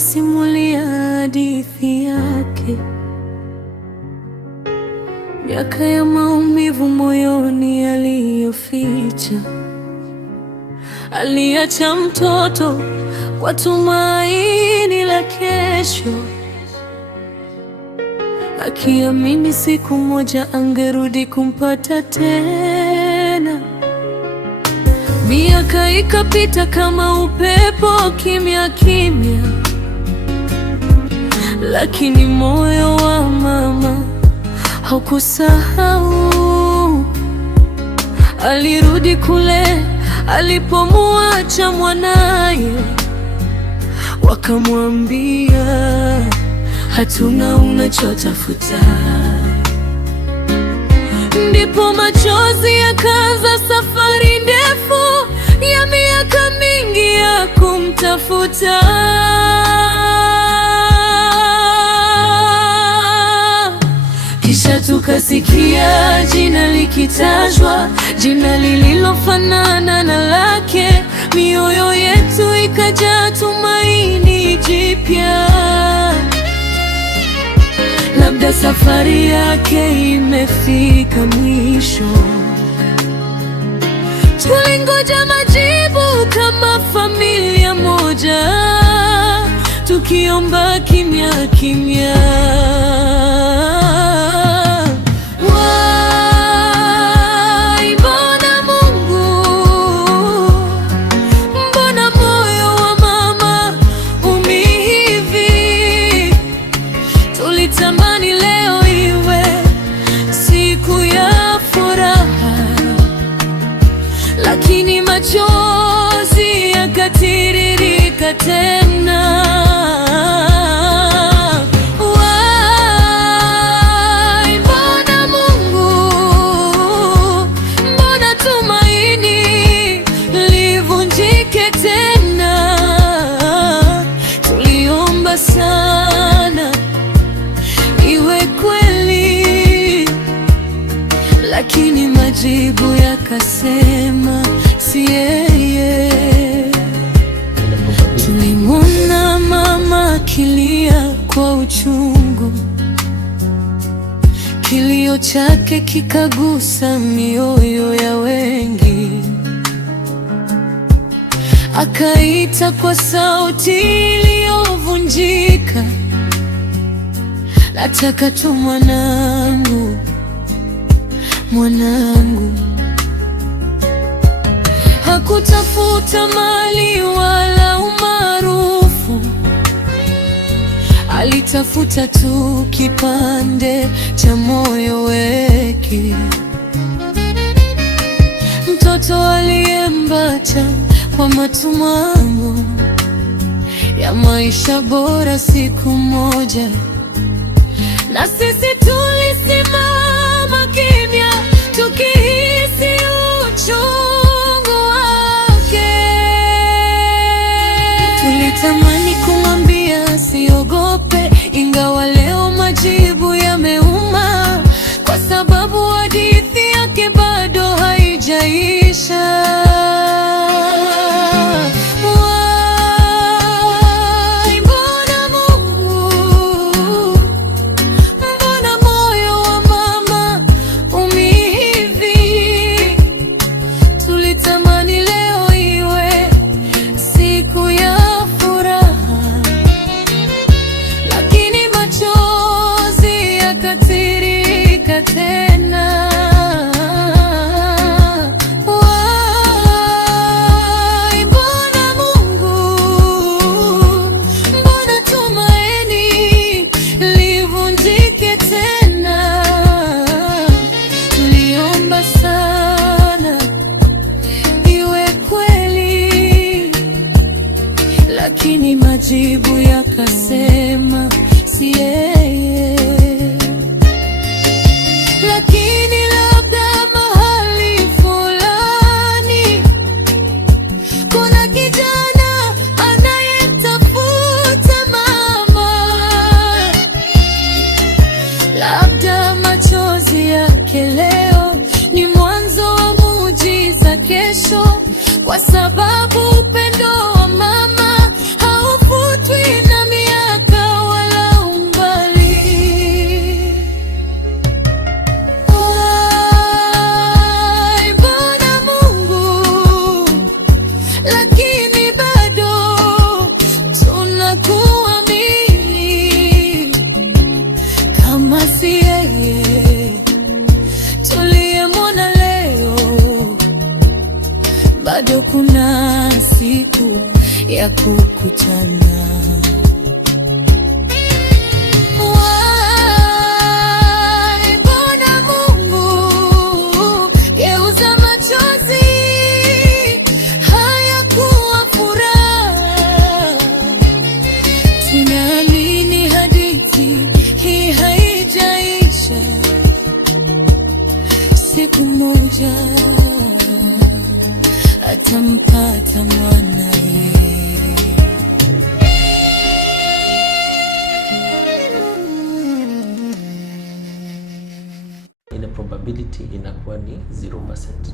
alinisimulia hadithi yake, miaka ya maumivu moyoni aliyoficha. Aliacha mtoto kwa tumaini la kesho, akiamini siku moja angerudi kumpata tena. Miaka ikapita kama upepo, kimya kimya, lakini moyo wa mama haukusahau. Alirudi kule alipomuacha mwanaye, wakamwambia hatuna unachotafuta. Ndipo machozi yakaanza safari ndefu ya miaka mingi ya kumtafuta. Kisha tukasikia jina likitajwa, jina lililofanana na lake. Mioyo yetu ikajaa tumaini jipya, labda safari yake imefika mwisho. Tulingoja majibu kama familia moja, tukiomba kimya kimya. Tulitamani leo iwe siku ya furaha, lakini machozi yakatiririka tena. Wai, mbona Mungu, mbona tumaini livunjike tena? Tuliomba sana iwe kweli, lakini majibu yakasema si yeye. Tulimwona mama akilia kwa uchungu, kilio chake kikagusa mioyo ya wengi. Akaita kwa sauti iliyovunjika, nataka tu mwanangu, mwanangu. Hakutafuta mali wala umaarufu, alitafuta tu kipande cha moyo wake. Mtoto aliyembacha kwa matumaini ya maisha bora siku moja. Na sisi tulisimama kimya, tukihisi uchungu wake. Tulitamani kumwambia asiogope, ingawa leo majibu yameuma, kwa sababu hadithi yake bado haijaisha. Lakini majibu yakasema si yeye. Lakini labda mahali fulani kuna kijana anayemtafuta mama. Labda machozi yake leo ni mwanzo wa muujiza kesho, kwa sababu upendo wa mama haufutwi na kuamini kama si yeye tuliyemwona leo, bado kuna siku ya kukutana. Siku moja atampata mwanae. Ile probability inakuwa ni 0%.